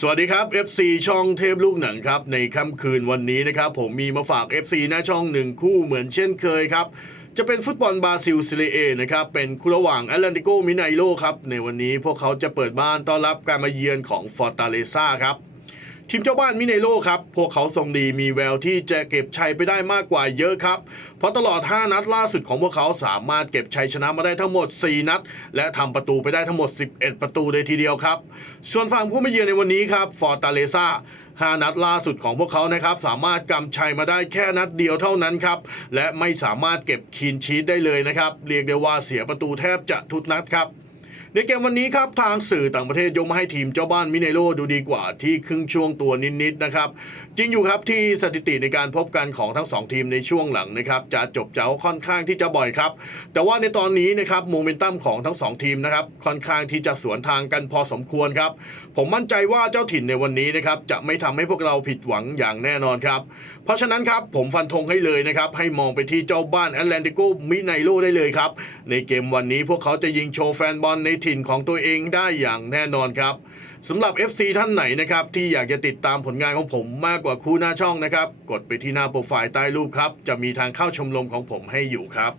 สวัสดีครับ FC ช่องเทพลูกหนังครับ ในค่ำคืนวันนี้นะครับ ผมมีมาฝาก FC หน้าช่องหนึ่งคู่เหมือนเช่นเคยครับ จะเป็นฟุตบอลบราซิลซีเรียเอนะครับ เป็นคู่ระหว่างแอตแลนติโกมิไนโลครับ ในวันนี้พวกเขาจะเปิดบ้านต้อนรับการมาเยือนของฟอร์ตาเลซ่าครับ ทีมเจ้าบ้านมิเนโลครับ พวกเขาทรงดีมีแววที่จะเก็บชัยไปได้มากกว่าเยอะครับ เพราะตลอด 5 นัดล่าสุดของพวกเขาสามารถเก็บชัยชนะมาได้ทั้งหมด 4 นัด และทำประตูไปได้ทั้งหมด 11 ประตูเลยทีเดียวครับ ส่วนฝั่งผู้มาเยือนในวันนี้ครับฟอร์ตาเลซ่า5นัดล่าสุดของพวกเขานะครับสามารถกำชัยมาได้แค่นัดเดียวเท่านั้นครับ และไม่สามารถเก็บคีนชีตได้เลยนะครับ เรียกได้ว่าเสียประตูแทบจะทุกนัดครับ ในเกมวันนี้ครับทางสื่อต่างประเทศยกมาให้ทีมเจ้าบ้านมิเนโรดูดีกว่าที่ครึ่งช่วงตัวนิดๆนะครับจริงอยู่ครับที่สถิติในการพบกันของทั้งสองทีมในช่วงหลังนะครับจะจบเจ้าค่อนข้างที่จะบ่อยครับ แต่ว่าในตอนนี้นะครับโมเมนตัมของทั้งสองทีมนะครับค่อนข้างที่จะสวนทางกันพอสมควรครับ ผมมั่นใจว่าเจ้าถิ่นในวันนี้นะครับจะไม่ทำให้พวกเราผิดหวังอย่างแน่นอนครับ เพราะฉะนั้นครับผมฟันธงให้เลยนะครับให้มองไปที่เจ้าบ้านแอตแลนติโกมิไนโลได้เลยครับในเกมวันนี้พวกเขาจะยิงโชว์แฟนบอลในถิ่นของตัวเองได้อย่างแน่นอนครับสำหรับ FC ท่านไหนนะครับที่อยากจะติดตามผลงานของผมมากกว่าคู่หน้าช่องนะครับ กดไปที่หน้าโปรไฟล์ใต้รูปครับ จะมีทางเข้าชมรมของผมให้อยู่ครับ